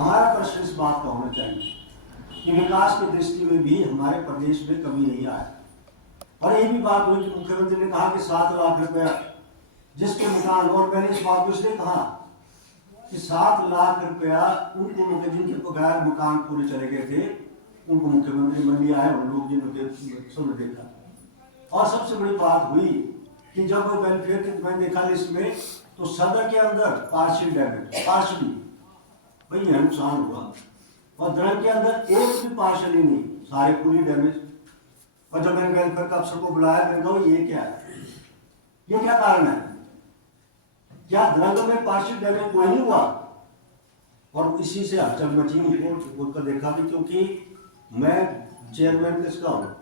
हमारा प्रश्न इस बात का होना चाहिए कि विकास की दृष्टि में भी हमारे प्रदेश में कमी नहीं आया। और ये भी बात हुई कि मुख्यमंत्री ने कहा कि 7 लाख रुपया जिसके मकान, और मैंने इस बात को इसलिए कहा कि 7 लाख रुपया उनको जिनके बगैर मकान पूरे चले गए थे उनको मुख्यमंत्री मन लिया है, उन लोग जिनके सबने देखा। और सबसे बड़ी बात हुई कि जब वेलफेयर की मैंने देखा लिस्ट में तो सदर के अंदर पार्शियल डैमेज, पार्शली भाई यह नुकसान हुआ, और दरंग के अंदर एक भी पार्शल ही नहीं, सारे फुली डैमेज। और जब मैंने वेलफेयर का अफसर को बुलाया, मैंने कहा ये क्या है, ये क्या कारण है, क्या दरंग में पार्शियल डैमेज कोई नहीं हुआ? और इसी से हलचल मची बोल कर देखा भी, क्योंकि मैं चेयरमैन किसका हूँ,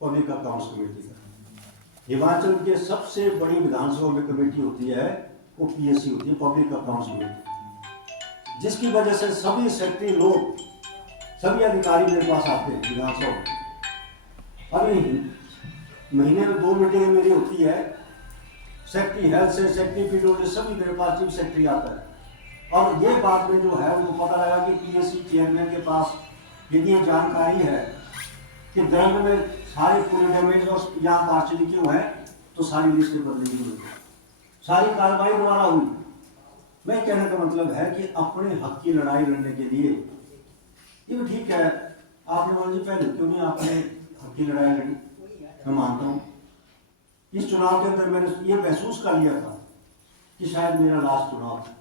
पब्लिक अकाउंट्स कमेटी का। हिमाचल के सबसे बड़ी विधानसभा में कमेटी होती है वो पीएससी होती है, पब्लिक अकाउंट्स कमेटी, जिसकी वजह से सभी सेक्रेटरी लोग, सभी अधिकारी मेरे पास आते हैं विधानसभा में। अभी महीने में 2 मीटिंग मेरी होती है, सेक्रेटरी हेल्थ से, सेक्रेटरी पीडब्ल्यू से, सभी मेरे पास चीफ सेक्रेटरी आता है। और ये बात में जो है वो पता लगा कि पीएससी चेयरमैन के पास यदि ये जानकारी है कि दरंग में सारे पूरे डैमेज और यहाँ पार्शली क्यों है, तो सारी लिस्टें बदलनी हुई, सारी कार्रवाई दोबारा हुई। मैं कहने का मतलब है कि अपने हक की लड़ाई लड़ने के लिए ये भी ठीक है, आपने मान लीजिए पहले क्यों नहीं आपने हक की लड़ाई लड़ी, मैं मानता हूँ। इस चुनाव के अंदर मैंने ये महसूस कर लिया था कि शायद मेरा लास्ट चुनाव था,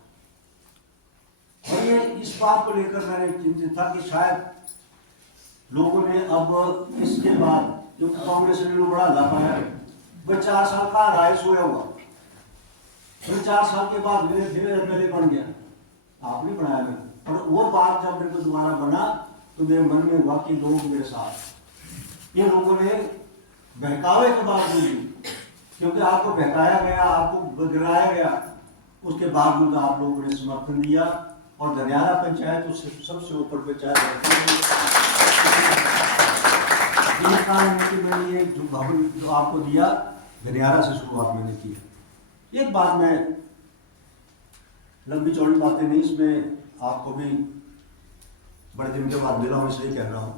और ये इस बात को लेकर मैंने चिंतित था कि शायद लोगों ने अब इसके बाद जो कांग्रेस ने बड़ा लापा है, वह 4 साल का राय सोया हुआ, फिर 4 साल के बाद धीरे धीरे एमएलए बन गया, आपने बनाया मैं। और वो बात जब मेरे को दोबारा बना तो मेरे मन में हुआ कि लोग मेरे साथ, ये लोगों ने बहकावे के बावजूद भी, क्योंकि आपको बहकाया गया, आपको गिराया गया, उसके बावजूद आप लोगों ने समर्थन दिया। और धनियारा पंचायत उससे सबसे ऊपर पंचायत मैंने ये जो भवन जो आपको दिया धनियारा से शुरुआत मैंने की। एक बात, मैं लंबी चौड़ी बातें नहीं, इसमें आपको भी बड़े दिन के बाद मिला हूँ इसलिए कह रहा हूँ।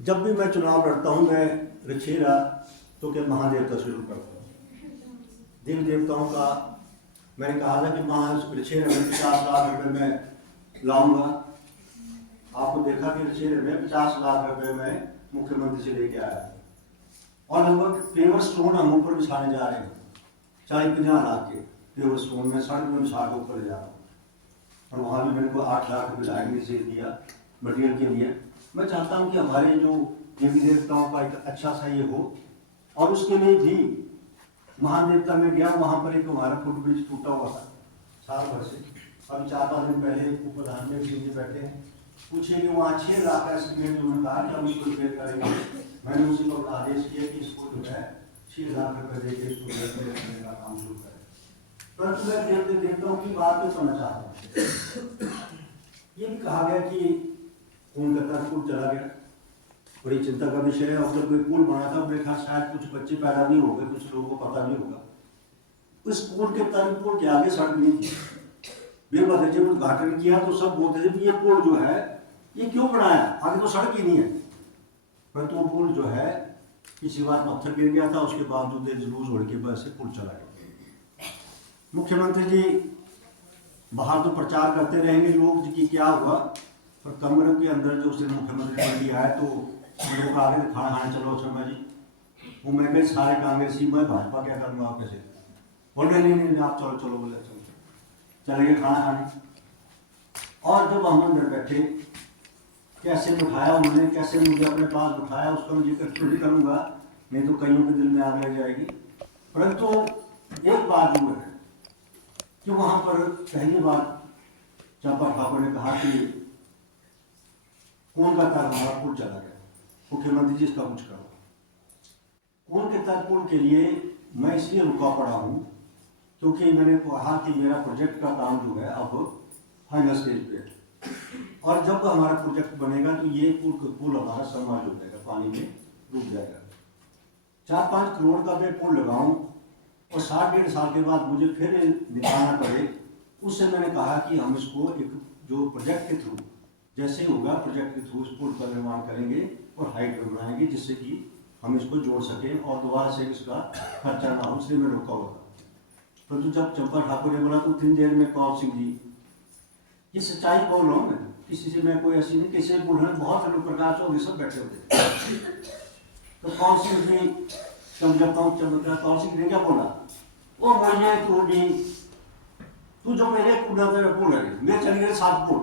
जब भी मैं चुनाव लड़ता हूँ मैं रछेरा तो क्या महादेवता शुरू करता हूँ। देवी देवताओं का मैंने कहा था कि रछेरे में 50 लाख रुपए मैं लाऊंगा। आपको देखा कि रछेरे में 50 लाख रुपए मैं मुख्यमंत्री से लेके आया, और लगभग पेवर स्टोन हम ऊपर बिछाने जा रहे हैं, 40-50 लाख के पेवर स्टोन में सड़क में बिछा के ऊपर ले जा रहा हूँ। और वहाँ भी मेरे को 8 लाख रुपये लाइने से दिया मटीरियल के लिए। मैं चाहता हूँ कि हमारे जो देवी देवताओं का एक अच्छा सा ये हो, और उसके लिए भी महादेवता में गया, वहाँ पर एक हमारा फुट ब्रिज टूटा हुआ था साल भर से। अभी 4-5 दिन पहले प्रधानमंत्री जी बैठे हैं, पूछे कि वहाँ 6 लाख का एस्टिमेट उन्होंने कहा कि हम इसको रिपेयर करेंगे। मैंने उसी को आदेश किया कि इसको जो है 6 लाख रुपये दे के इसको रिपेयर करने का काम शुरू करें। परंतु मैं देखते देवताओं की बात नहीं करना चाहता हूँ। ये भी कहा गया कि उनका तरफपुर चला गया, बड़ी चिंता का विषय है। और जब कोई पुल बना था मेरे ख्याल शायद कुछ बच्चे पैदा नहीं हो गए, कुछ लोगों को पता नहीं होगा। उस पुल के तरफपुर के आगे सड़क नहीं थी। वीरभद्र जब उद्घाटन किया तो सब बोलते थे कि ये पुल जो है ये क्यों बनाया, आगे तो सड़क ही नहीं है। परंतु वो पुल जो है किसी बार पत्थर गिर गया था, उसके बावजूद जुलूस उड़ के बस से पुल चला गया। मुख्यमंत्री जी बाहर तो प्रचार करते रहेंगे लोग जी कि क्या हुआ, पर कमरे के अंदर जो उसने मुख्यमंत्री बन लिया है तो लोग आगे खाना खाने चलो शर्मा जी, वो मैं कहीं सारे कांग्रेसी, मैं भाजपा क्या करूँगा आप कैसे बोल रहे, नहीं आप चलो चलो बोले चलो चले गए खाना खाने। और जब हम अंदर बैठे कैसे बिठाया उन्होंने, कैसे मुझे अपने पास बिठाया, उसका मैं जिक्र नहीं करूँगा, नहीं तो कईयों के दिल में आग लग जाएगी। परंतु एक बात जो है कि वहाँ पर पहली बार चंपा ठाकुर ने कहा कि कौन का तक हमारा पुल चला गया, मुख्यमंत्री जी इसका कुछ करो। कौन के तक पुल के लिए मैं इसलिए रुका पड़ा हूँ क्योंकि मैंने कहा कि मेरा प्रोजेक्ट का काम जो है अब फाइनल स्टेज पे है, और जब हमारा प्रोजेक्ट बनेगा तो ये पुल हमारा समाज हो जाएगा, पानी में डूब जाएगा। 4-5 करोड़ का मैं पुल लगाऊं और 7-1.5 साल के बाद मुझे फिर निकालना पड़े उससे मैंने कहा कि हम इसको एक जो प्रोजेक्ट के थ्रू जैसे ही होगा प्रोजेक्ट के थ्रू इस पुल का निर्माण करेंगे और हाइट में बनाएंगे, जिससे कि हम इसको जोड़ सकें और दोबारा से इसका खर्चा ना हो, इसलिए मैं रुका हुआ था। परंतु जब चंपा ठाकुर ने बोला तो उतनी देर में कौर सिंह जी, ये सच्चाई बोल रहा हूँ मैं, किसी से मैं कोई ऐसी नहीं, किसी से बोल रहा बहुत अलग प्रकार से सब बैठे होते। तो कौन सिंह जी जब कौन सिंह ने क्या बोला, वो मुझे तू जो मेरे कूदा पुल है मैं चल गए 7 पुल।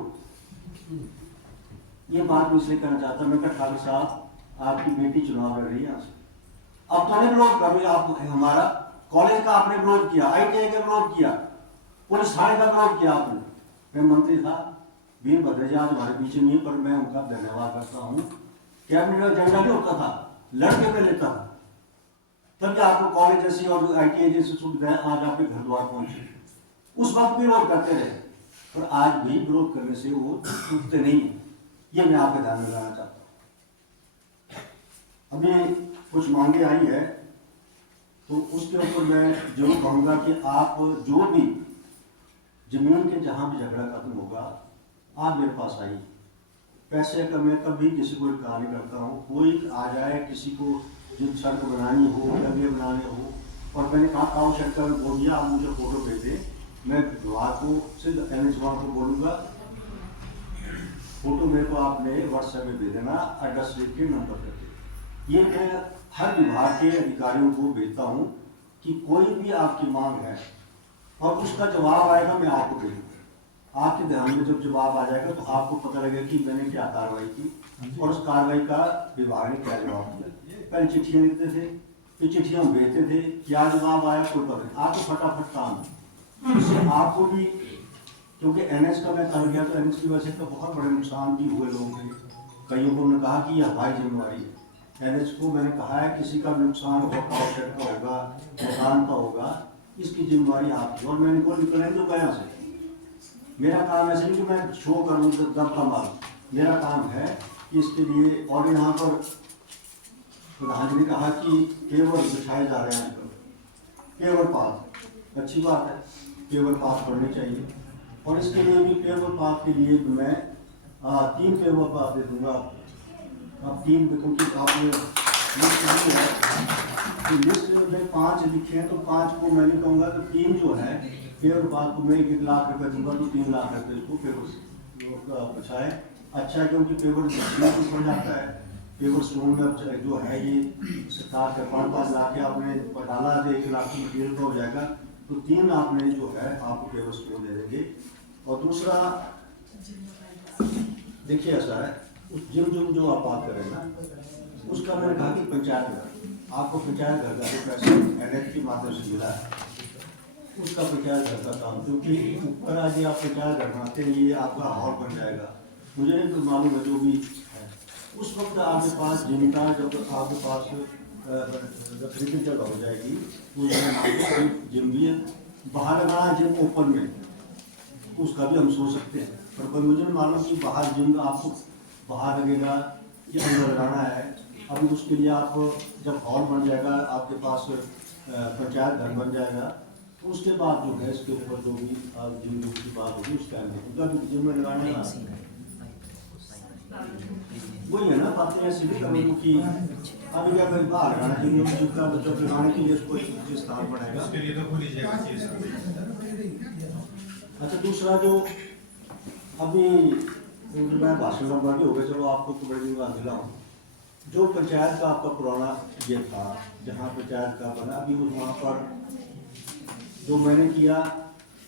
ये बात मैं इसलिए कहना चाहता, मैं कहा ठाकुर साहब आपकी बेटी चुनाव लड़ रही है यहाँ से, अब तो नहीं विरोध कर रही आप, हमारा कॉलेज का आपने विरोध किया, ITI का विरोध किया, पुलिस थाने का विरोध किया आपने। मैं मंत्री था, वीरभद्र जी आज हमारे पीछे नहीं, पर मैं उनका धन्यवाद करता हूँ। कैबिनेट एजेंडा भी होता था, लड़के में लेता था, तभी आपको कॉलेज जैसी और ITI जैसी सुविधाएं आज आपके घर द्वार पहुंचे। उस वक्त भी विरोध करते रहे, पर आज भी विरोध करने से वो टूटते नहीं है, ये मैं आपके ध्यान में लाना चाहता हूँ। अभी कुछ मांगे आई है तो उसके ऊपर मैं जरूर कहूँगा कि आप जो भी जमीन के जहाँ भी झगड़ा खत्म होगा आप मेरे पास आइए। पैसे का मैं कभी किसी को इनकार नहीं करता हूँ, कोई आ जाए किसी को जो सड़क बनानी हो, डगे बनाने हो, और मैंने कहा काउ सड़क में बोल दिया आप मुझे फोटो भेजे, मैं विभाग को सिर्फ NH को बोलूँगा फोटो मेरे को आपने व्हाट्सएप में भेज देना, एड्रेस लिख के नंबर करके। ये मैं हर विभाग के अधिकारियों को भेजता हूँ कि कोई भी आपकी मांग है और उसका जवाब आएगा मैं आपको भेजूँगा। आपके ध्यान में जब जवाब आ जाएगा तो आपको पता लगेगा कि मैंने क्या कार्रवाई की और उस कार्रवाई का विभाग ने क्या जवाब दिया। पहले चिट्ठियाँ लिखते थे, फिर चिट्ठियाँ भेजते थे, क्या जवाब आया कोई पता नहीं, आपको फटाफट काम है। इससे आपको भी, क्योंकि NH का मैं कर गया तो NH की वजह से तो बहुत बड़े नुकसान भी हुए लोगों के। कईयों को उन्होंने कहा कि यह हमारी जिम्मेवारी है। NH को मैंने कहा है किसी का भी नुकसान होगा, पावर सेट का होगा, मकान का होगा, इसकी जिम्मेवारी आपकी। और मैंने को निकलने दो यहाँ से, मेरा काम ऐसे नहीं कि मैं शो करूँ दब का माल, मेरा काम है कि इसके लिए। और यहाँ पर प्रधान जी ने कहा कि पेवर बिछाए जा रहे हैं, पेवर पाथ, अच्छी बात है, पेवर पाथ पढ़ने चाहिए। और इसके लिए भी पेवर पाथ के लिए भी मैं 3 पेवर पाथ दे दूँगा। अब 3 क्योंकि आपने लिस्ट नहीं है, तो लिस्ट में 5 लिखे हैं तो 5 को मैं नहीं कहूँगा, तो 3 जो है पेवर पाथ को मैं 1 लाख रुपये दूंगा, तो 3 लाख रुपये इसको पेवर बचाए। अच्छा है क्योंकि पेवर बढ़ जाता है, पेवर स्टोन में जो है ये सरकार का 5-5 लाख के आपने डाला तो 1 लाख की मटीरियल का हो जाएगा, तो 3 आपने जो है आपको पेवर स्टोन दे देंगे। और दूसरा देखिए ऐसा है, उस जिम जो आप बात करें ना, उसका मैंने कहा कि पंचायत घर, आपको पंचायत घर का जो पैसा NH के माध्यम से मिला है उसका पंचायत घर का काम, क्योंकि ऊपर आज आप पंचायत घर बनाते हैं ये आपका हॉल बन जाएगा, मुझे नहीं तो मालूम है जो भी है। उस वक्त आपके पास जिम का जब आपके पास खरीदी जगह हो जाएगी तो जिम भी है, बाहर लगाना जिम ओपन में, उसका भी हम सोच सकते हैं। पर मुझे नहीं मालूम कि बाहर जिम आपको बाहर लगेगा या अंदर लगाना है। अभी उसके लिए आप जब हॉल बन जाएगा, आपके पास पंचायत घर बन जाएगा, तो उसके बाद जो है इसके ऊपर जो भी जिम की बात होगी उस टाइम देखूँगा। अभी जिम में लगाने का वही है ना, बातें ऐसी भी करूँ कि अभी क्या कहीं बाहर लगाना चाहिए, जिसका बच्चों लगाने के लिए उसको स्थान पड़ेगा। अच्छा, दूसरा जो अभी मैं भाषण लंबा भी हो गया, चलो आपको तो बड़ी बात मिला हूँ, जो पंचायत का आपका पुराना ये था जहाँ पंचायत का बना, अभी वहाँ पर जो मैंने किया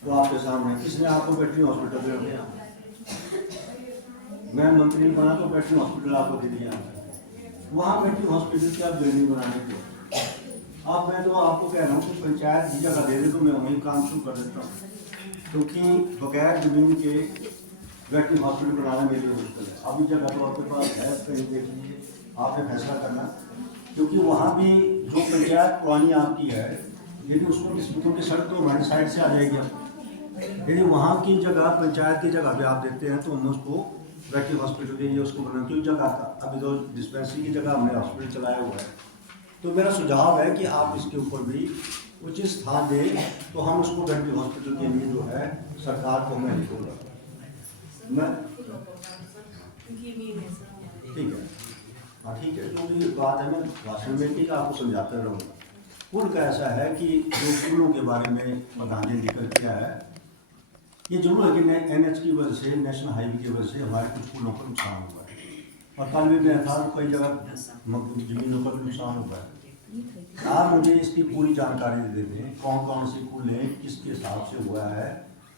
वो आपके सामने, किसने आपको वेटरनरी हॉस्पिटल दे दिया, मैं मंत्री बना तो वेटरनरी हॉस्पिटल आपको दे दिया, वहाँ वेटरनरी हॉस्पिटल की आप बिल्डिंग बनाने को। अब मैं तो आपको कह रहा हूँ कि पंचायत की जगह दे दे तो मैं वहीं काम शुरू कर देता हूँ, क्योंकि बगैर जमीन के वेटरनरी हॉस्पिटल बनाना मेरे लिए मुश्किल है। अभी जगह तो आपके पास है, कहीं देख लीजिए, आपने फैसला करना, क्योंकि वहाँ भी जो पंचायत पुरानी आपकी है, यदि उसको क्योंकि सड़क तो हमारी साइड से आ जाएगी, यदि वहाँ की जगह पंचायत की जगह भी आप देते हैं तो हम उसको वेटरनरी हॉस्पिटल देंगे, उसको बनाने की जगह था। अभी तो डिस्पेंसरी की जगह हमने हॉस्पिटल चलाया हुआ है, तो मेरा सुझाव है कि आप इसके ऊपर भी उचित स्थान दे तो हम उसको घंटी हॉस्पिटल के लिए जो है सरकार को मैं लिखूंगा। मैं ठीक है, हाँ ठीक है, जो भी बात है मैं भाषण में ठीक आपको समझाता रहूँगा। उनका ऐसा है कि जो स्कूलों के बारे में प्रधान जी जिक्र किया है, ये जरूर है कि NH की वजह से, नेशनल हाईवे की वजह से हमारे कुछ स्कूलों को नुकसान हुआ है, और कल भी मैं था कई जगह जमीनों का भी नुकसान हुआ है। आप मुझे इसकी पूरी जानकारी दे दें, कौन कौन सी स्कूलें किसके हिसाब से हुआ है,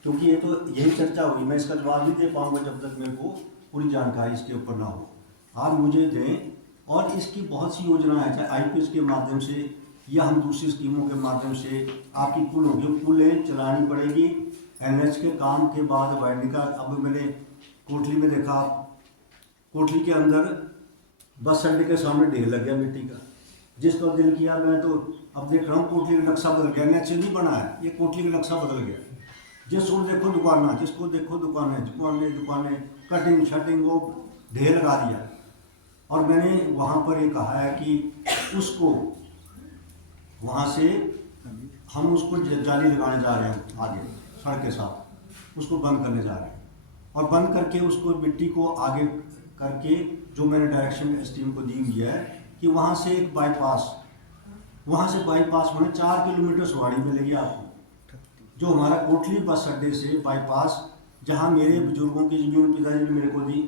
क्योंकि ये तो यही चर्चा होगी, मैं इसका जवाब नहीं दे पाऊँगा जब तक मेरे को पूरी जानकारी इसके ऊपर ना हो। आप मुझे दें, और इसकी बहुत सी योजनाएं हैं, चाहे IPS के माध्यम से या हम दूसरी स्कीमों के माध्यम से आपकी पुलें चलानी पड़ेगी। NH के काम के बाद वाइडनिंग का, अब मैंने कोटली में देखा, कोटली के अंदर बस अड्डे के सामने ढेर लग गया मिट्टी का, जिसको दिल किया मैं तो अब देख रहा हूँ कोटली का नक्शा बदल गया, NH से नहीं बना है, ये कोटली का नक्शा बदल गया। जिसको देखो दुकाना, जिसको देखो दुकानें कटिंग शटिंग वो ढेर लगा दिया। और मैंने वहाँ पर ये कहा है कि उसको वहाँ से हम उसको जाली लगाने जा रहे हैं, आगे सड़क के साथ उसको बंद करने जा रहे हैं, और बंद करके उसको मिट्टी को आगे करके जो मैंने डायरेक्शन STM को दी हुई है कि वहाँ से एक बाईपास, वहाँ से बाईपास में 4 किलोमीटर सवारी मिलेगी आपको, जो हमारा कोटली बस अड्डे से बाईपास, जहाँ मेरे बुजुर्गों की ज़मीन पिताजी ने मेरे को दी,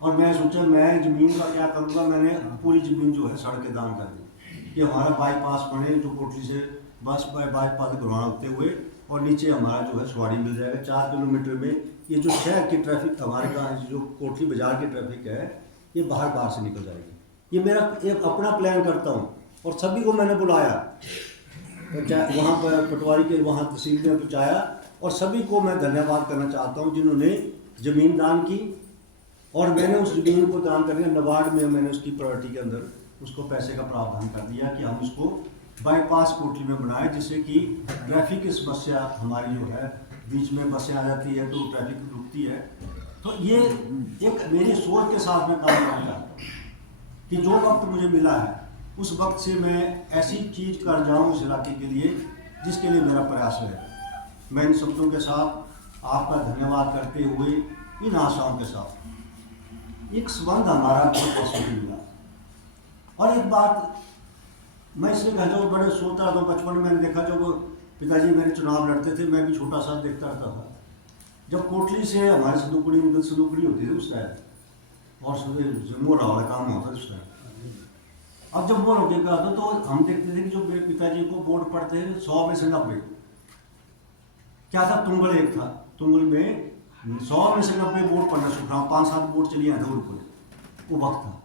और मैं सोचा मैं ज़मीन का क्या करूँगा, मैंने पूरी ज़मीन जो है सड़कें दान कर दी कि हमारा बाईपास बने, जो कोटली से बस बाईपास घुराना होते हुए, और नीचे हमारा जो है सवारी मिल जाएगा 4 किलोमीटर में। ये जो शहर की ट्रैफिक हमारे यहाँ जो कोटली बाजार की ट्रैफिक है, ये बाहर से निकल जाएगी। ये मेरा एक अपना प्लान करता हूँ, और सभी को मैंने बुलाया, वहाँ पर पटवारी के वहाँ तहसील में पहुँचाया, और सभी को मैं धन्यवाद करना चाहता हूँ जिन्होंने ज़मीन दान की, और मैंने उस ज़मीन को दान करके नाबार्ड में मैंने उसकी प्रायोरिटी के अंदर उसको पैसे का प्रावधान कर दिया कि हम उसको बाईपास कोटली में बनाए, जिससे कि ट्रैफिक की समस्या हमारी जो है, बीच में बसें आ जाती है तो ट्रैफिक रुकती है। तो ये एक मेरी सोच के साथ में काम करना चाहता हूँ कि जो वक्त मुझे मिला है उस वक्त से मैं ऐसी चीज़ कर जाऊँ इस इलाके के लिए जिसके लिए मेरा प्रयास है। मैं इन शब्दों के साथ आपका धन्यवाद करते हुए, इन आशाओं के साथ, एक संबंध हमारा बहुत पसंद मिला। और एक बात मैं इसलिए कह जो बड़े सोचता था, बचपन में मैंने देखा जब पिताजी मेरे चुनाव लड़ते थे, मैं भी छोटा सा देखता रहता था, जब कोटली से हमारे सदुपड़ी होती थी उस टाइम, और मोरा वाला काम होता था उस टाइम। अब जब मोर होके का तो हम देखते थे कि जो मेरे पिताजी को वोट पड़ते हैं 100 में से 90, क्या था, तुंगल एक था, तुंगल में 100 में से 90 वोट पड़ना शुरू हुआ, 5-7 वोट चलिए दूर को, वो वक्त था।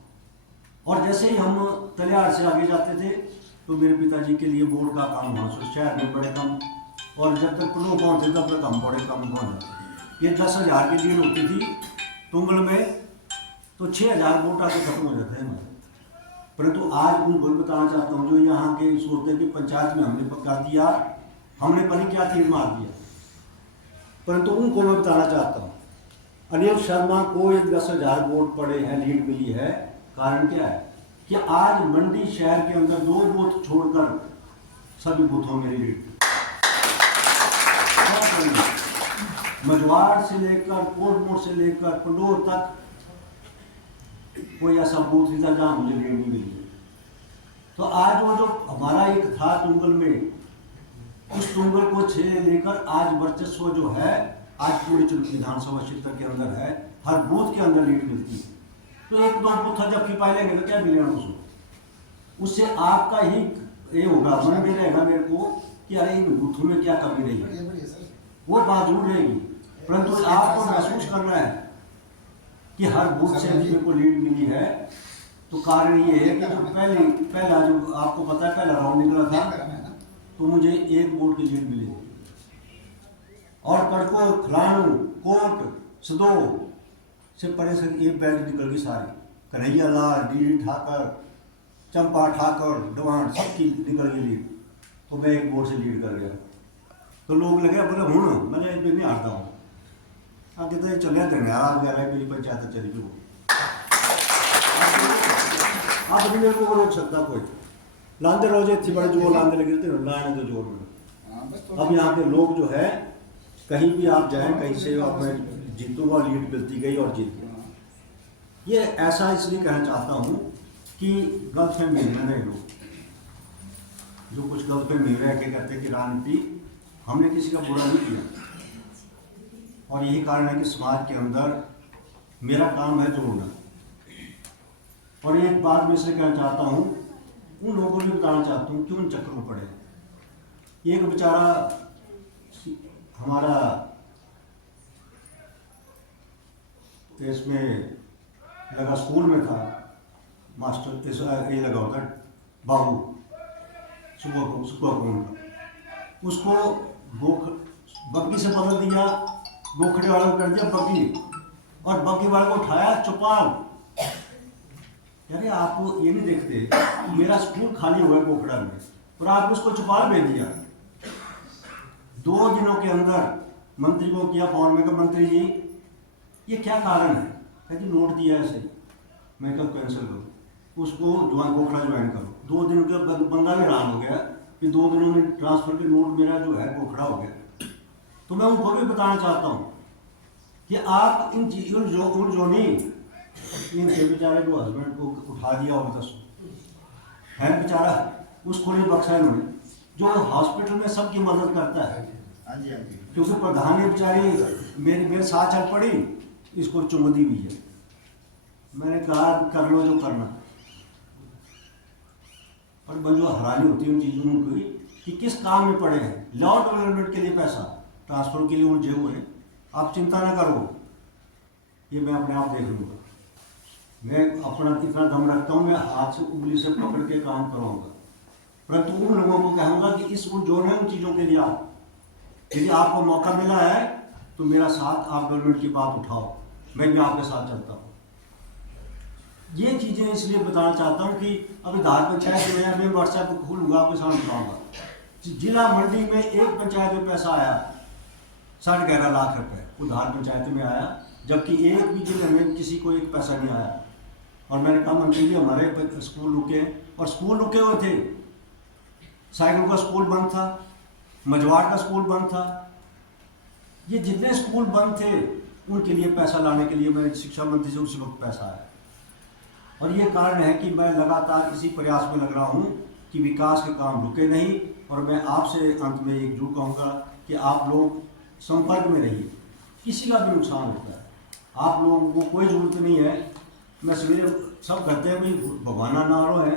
और जैसे ही हम तलियाड़ से आगे जाते थे तो मेरे पिताजी के लिए बोर्ड का काम हुआ, शहर में बड़े कम, और जब तक पुलों पहुँचते तब तक हम बड़े कम पहुँच। ये 10,000 की लीड होती थी तुंगल में, तो 6,000 वोट आके खत्म हो जाते हैं हमारे। परंतु आज उनको बताना चाहता हूँ जो यहाँ के सोचते हैं कि पंचायत में हमने कर दिया, हमने पता क्या तीर मार दिया, परंतु उनको मैं बताना चाहता हूँ अनिल शर्मा को ये 10,000 वोट पड़े हैं, लीड मिली है। कारण क्या है कि आज मंडी शहर के अंदर 2 बूथ छोड़कर सभी बूथों में लीड, मझवाड़ से लेकर कोटमोड़ से लेकर पंडोर तक कोई ऐसा बूथ नहीं था जहाँ मुझे लीड नहीं मिली। तो आज वो जो हमारा एक था तुंगल में, उस तुंगल को 6 लेकर आज वर्चस्व जो है आज पूरी विधानसभा क्षेत्र के अंदर है, हर बूथ के अंदर लीड मिलती है। तो 1-2 बूथ जब पाएंगे तो क्या मिलेगा उससे आपका ही ये होगा, मन में रहेगा मेरे को कि अरे इन बूथों में क्या कमी रही है, वो बात जरूर रहेगी, परंतु आपको महसूस करना है कि हर बूथ से मेरे को लीड मिली है। तो कारण ये है कि जो पहला जो आपको पता है पहला राउंड निकला था तो मुझे 1 वोट की लीड मिली, और कड़को खलाणू कोट सदो से परे से एक बेल्ट निकल गई सारी, कन्हैया लाल, डी ठाकर, चंपा ठाकर, डवान सबकी निकल गई लीड। तो मैं 1 वोट से लीड कर गया। तो लोग लगे बोले हूँ मैं नहीं हारता हूँ, आगे तो चलिया धन्यवाद गया मेरी पंचायत चली गई, अब नहीं मेरे को रोक सकता कोई। लांदे रोजे थी बड़े जोर लांदे लगे थे लाने तो जोर में। अब यहाँ के लोग जो है कहीं भी आप जाएं कहीं से और मैं जीतूंगा, लीड मिलती गई और जीत गया। ये ऐसा इसलिए कहना चाहता हूँ कि गलतफहमी में नहीं लोग जो कुछ गलतफहमी रह के कहते कि राजनीति हमने किसी का बुरा नहीं किया, और यही कारण है कि समाज के अंदर मेरा काम है जोड़ना। और एक बात मैं इसलिए कहना चाहता हूँ, उन लोगों को भी बताना चाहता हूँ कि उन चक्कर में पड़े। एक बेचारा हमारा इसमें लगा स्कूल में था मास्टर, ये लगा होता बाबू सुबह को उसको बग्गी से बदल दिया, बोखड़े वाले को कर दिया बग्गी, और बग्गी वाले को उठाया चौपाल। यानी आपको ये नहीं देखते कि मेरा स्कूल खाली हुआ है पोखड़ा में और आपने उसको चौपाल भेज दिया। 2 दिनों के अंदर मंत्री को किया फोन में कि मंत्री जी ये क्या कारण है? कहते नोट दिया ऐसे। मैं कब कैंसिल करूँ, उसको पोखड़ा ज्वाइन करो। 2 दिनों के बंदा भी हैरान हो गया कि 2 दिनों में ट्रांसफर के नोट मेरा जो है पोखड़ा हो गया। तो मैं उनको भी बताना चाहता हूँ कि आप इन चीज़ों जो नहीं इनके बेचारे को हस्बैंड को उठा दिया और 10 है बेचारा, उसको नहीं बख्शा इन्होंने, जो हॉस्पिटल में सबकी मदद करता है। क्योंकि प्रधान ने बेचारी मेरे साथ चल पड़ी, इसको चुमदी भी है। मैंने कहा कर लो जो करना, और जो हैरानी होती है उन चीज़ों की कि किस काम में पड़े हैं। लॉ डेवलपमेंट के लिए पैसा ट्रांसफर के लिए उलझे हुए हैं। आप चिंता ना करो, ये मैं अपने आप देख लूँगा। मैं अपना इतना दम रखता हूँ, मैं हाथ से उंगली से पकड़ के काम कराऊंगा। परंतु उन लोगों को कहूँगा कि इस जो है उन चीज़ों के लिए आप, यदि आपको मौका मिला है तो मेरा साथ आप गवर्नमेंट की बात उठाओ, मैं भी आपके साथ चलता हूँ। ये चीज़ें इसलिए बताना चाहता हूँ कि अभी धार पंचायत में अभी व्हाट्सएप खोलूँगा, आपके सामने बताऊँगा। जिला मंडी में एक पंचायत में पैसा आया 11.5 लाख रुपए, वो धार पंचायत में आया, जबकि एक भी जिले में किसी को एक पैसा नहीं आया। और मैंने कहा मंत्री जी हमारे स्कूल रुके, और स्कूल रुके हुए थे। साइकिल का स्कूल बंद था, मजवाड़ का स्कूल बंद था। ये जितने स्कूल बंद थे उनके लिए पैसा लाने के लिए मैं शिक्षा मंत्री से उसी वक्त पैसा आया। और ये कारण है कि मैं लगातार इसी प्रयास में लग रहा हूँ कि विकास के काम रुके नहीं। और मैं आपसे अंत में एक जरूर कहूँगा कि आप लोग संपर्क में रहिए, किसी का भी नुकसान होता है, आप लोगों को कोई ज़रूरत नहीं है। मैं सवेरे सब कहते हैं भाई भगवाना नारो है,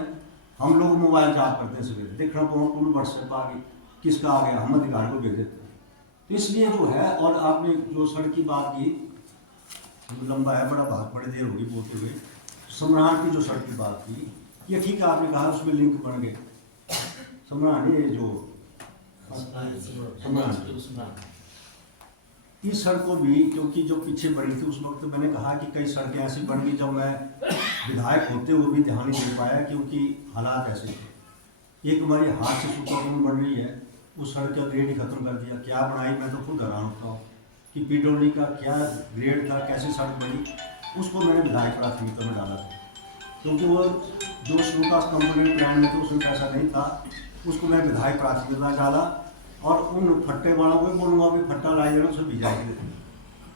हम लोग मोबाइल चार्ज करते हैं सवेरे, देखना कौन व्हाट्सएप आ गई, किसका आ गया, हम अधिकार को भेज देते हैं। तो इसलिए जो है, और आपने जो सड़क की बात की, लंबा है बड़ा बात, बड़ी देर होगी बोलते हुए। सम्राट की जो सड़क की बात की, ये ठीक है, आपने कहा उसमें लिंक बन गए। सम्राट ये जो इस सड़क को भी, क्योंकि जो पीछे बनी थी उस वक्त मैंने कहा कि कई सड़कें ऐसी बन गई जब मैं विधायक होते हुए भी ध्यान नहीं दे पाया, क्योंकि हालात ऐसे थे। एक हमारी हाथ से सुपरबोन बन रही है, उस सड़क का ग्रेड ही खत्म कर दिया। क्या बनाई, मैं तो खुद हैरान होता हूँ कि पीडब्ल्यूडी का क्या ग्रेड था, कैसे सड़क बनी। उसको मैंने विधायक प्राथमिकता में डाला था, क्योंकि वो जो श्लोकास कंपोनेंट प्लान में थे उसमें पैसा नहीं था, उसको मैं विधायक प्राथमिकता में डाला। और उन फट्टे वालों को बोलूँगा भी फट्टा लाई देना, उसे भिजा के देते।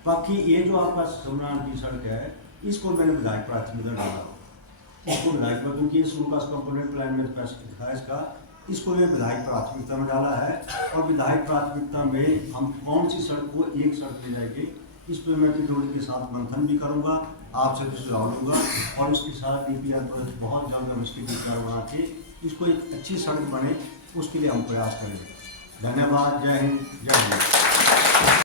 बाकी ये जो आपका सम्राट की सड़क है, इसको मैंने विधायक प्राथमिकता डाला, इसको विधायक, क्योंकि ये श्लोकास कंपोनेंट प्लान में पैसा था इसका, इसको मैं विधायक प्राथमिकता में डाला है। और विधायक प्राथमिकता में हम कौन सी सड़क को एक सड़क ले जाएंगे, इस पर मैं टिटोड़ी के साथ मंथन भी करूँगा, आपसे भी सुझाव लूँगा। और इसके साथ DPR पर बहुत जल्द हम इसकी DPR बना के इसको एक अच्छी सड़क बने, उसके लिए हम प्रयास करेंगे। धन्यवाद। जय हिंद, जय हिंद।